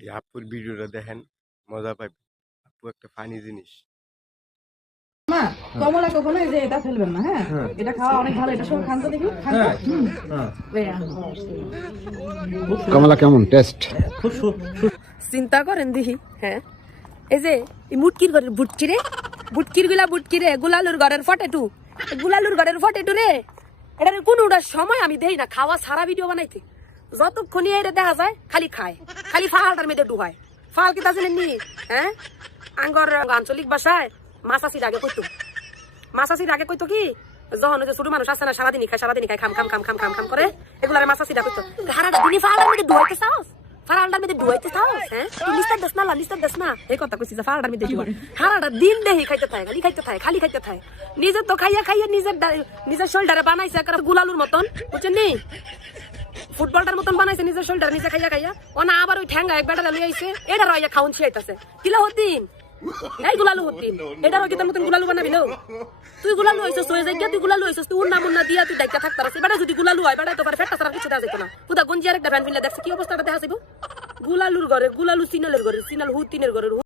এই আপুর ভিডিওটা দেখেন, মজা পাবেন। আপু একটা ফানি জিনিস। না কমলা কখনো এই যে এটা ফেলবেন না, হ্যাঁ এটা খাওয়া অনেক ভালো, এটা সব খান তো দেখি, খান তো। কমলা কেমন টেস্ট? চিন্তা করেন দিহি, হ্যাঁ এই যে এই মুটকির ঘরের বুটকিরে গুলালুর ঘরের ফটেটু, গুলালুর ঘরের ফটেটু রে, এটার কোনোটার সময় আমি দেই না খাওয়া সারা ভিডিও বানাইতে। যতক্ষণই এটা দেখা যায় খালি খায়, খালি ফালটার মেয়েদের ডুবায়। ফাল কি তা জানেন নি? হ্যাঁ আঙ্গর আঞ্চলিক ভাষায় মাছাচির আগে কইতো কি, যখন ওই যে ছোট মানুষ আছে না সারাদিনই খায় খাম খাম খাম খাম খাম খাম করে, এগুলারে মাছাচিরা কইতো সারাটা দিনই ফালটার মেয়েদের ডুবাইতে চাস, ফারালটার মধ্যে ডুবাইতে চাও, হ্যাঁ তুই লিস্টার দেস না এই কথা কইছিস যে ফারালটার মধ্যে ডুবা। সারাটা দিন দেহি খাইতে থাকে, খালি খাইতে থাকে। নিজে তো খাইয়া নিজের শরীরটারে বানাইছে একটা গুলালুর মতন, বুঝছেন নি? ফুটবলটার মতন বানাইছে নিজের শরীরটা, নিজে খাইয়া ও না আবার ওই ঠ্যাঙ্গা এক বেটা লিয়ে আইছে, এটা রইয়া খাউন ছিয়াইতাছে কিলা হতিন এই গুলালু হতিন, এটা রইয়া তোর মতন গুলালু বানাবি লো। তুই গুলালু হইছস, তুই যাইয়া তুই গুলালু হইছস, তুই উন্না মুন্না দিয়া তুই ডাইকা থাকতারস। এবারে যদি গুলালু হয় বেটা তো পারে ফেটটা সারা কিছু দেওয়া যেত না। পুদা গঞ্জি আর একটা ভ্যান ফিল্লা দেখছে কি অবস্থাটা দেখা যাইব। গুলালুর ঘরে গুলালু সিনালের ঘরে, সিনাল হুতিনের ঘরে